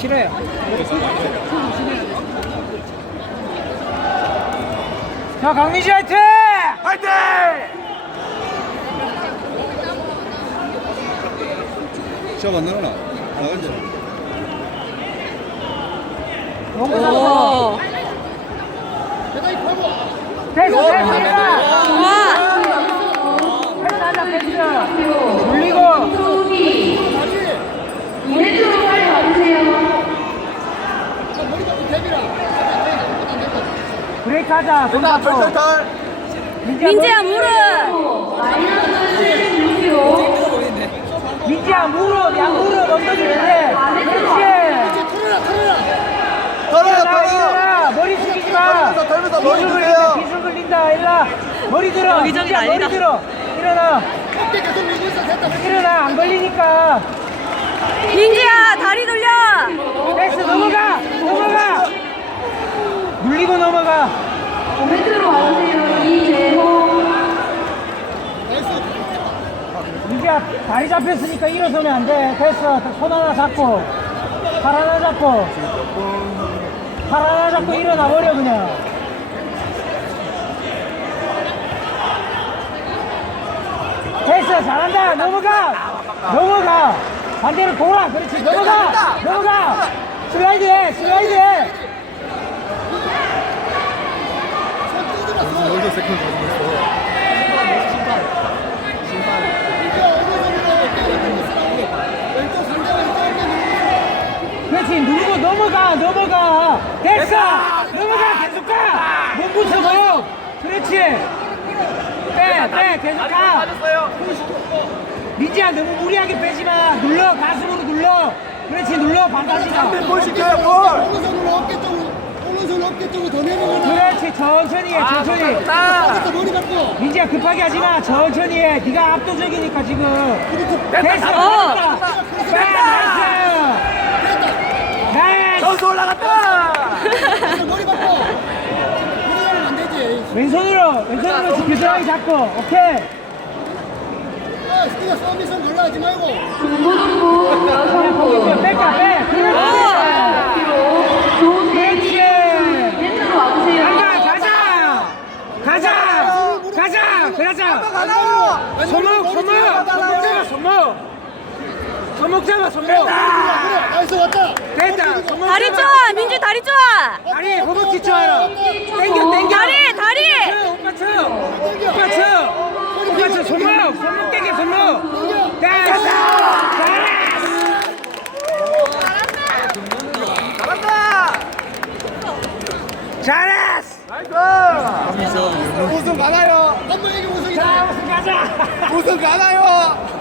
싫어요. 자, 강민지 화이팅! 화이팅! 시합 안 나가나? 나가자. 너무 잘한다. 오. 패스, 패스, 패스! 와. 패스하자, 패스! 돌리고! 브레이크 하자, 손 자, 잡고. 털털털. 민지야 무릎. 민지야, 무릎, 양 무릎 얹어주면 돼. 그렇지! 일어나, 털어. 머리 숙이지 마! 털면서, 털면서 머리 기술 숙여요. 걸린다, 기술 걸린다, 일어나! 머리 들어! 여기저기 민지야, 머리 난리다. 들어! 일어나! 일어나, 안 걸리니까! 민지야 다리 돌려. 패스 넘어가! 넘어가! 물리고 넘어가! 민지야, 다리 잡혔으니까 일어서면 안 돼. 됐어. 손 하나 잡고, 팔 하나 잡고, 팔 하나 잡고 일어나 버려, 그냥. 됐어. 잘한다. 넘어가! 넘어가! 반대로 돌아! 그렇지. 넘어가! 넘어가! 슬라이드 해! 슬라이드 해! 월드 세컨드 가지고 있어. 그렇지 누르고 넘어가 넘어가. 됐어. 넘어가 계속 가못 붙여서 그렇지. 빼빼 계속 가. 민지야 너무 무리하게 빼지 마. 눌러 가슴으로 눌러. 그렇지 눌러 반다시가 볼 시켜요, 볼. 오른손으로 어깨 쪽으로 오른손 어깨 쪽으로 더 내리면 그렇지 천천히 해 천천히. 오른쪽 머리 받고. 민지야 급하게 하지 마. 천천히 해. 네가 압도적이니까 지금. 됐어. 어. 됐다. 나이스 나이스 선수 올라갔다. 머리 받고. 그래 하면 안 되지. 왼손으로 왼손으로 지금 잡고. 오케이. 아 이거 서미선 걸러 하지 말고. 뺄까 빼 그렇지 가자 가자 가자 가자 가나요? 손목 손목 손목 손목 잡아 손목 나이스 왔다 됐다 손목 다리. 좋아. 민지 다리 좋아. 다리 허벅지 좋아라 땡겨 땡겨 다리 다리. 쳐, 오빠 쳐 오빠 쳐 오빠 쳐 손목 손목 땡겨 손목 됐어 잘했어 나이스. 우승 가나요? 한번 얘기 우승이 자 우승 가자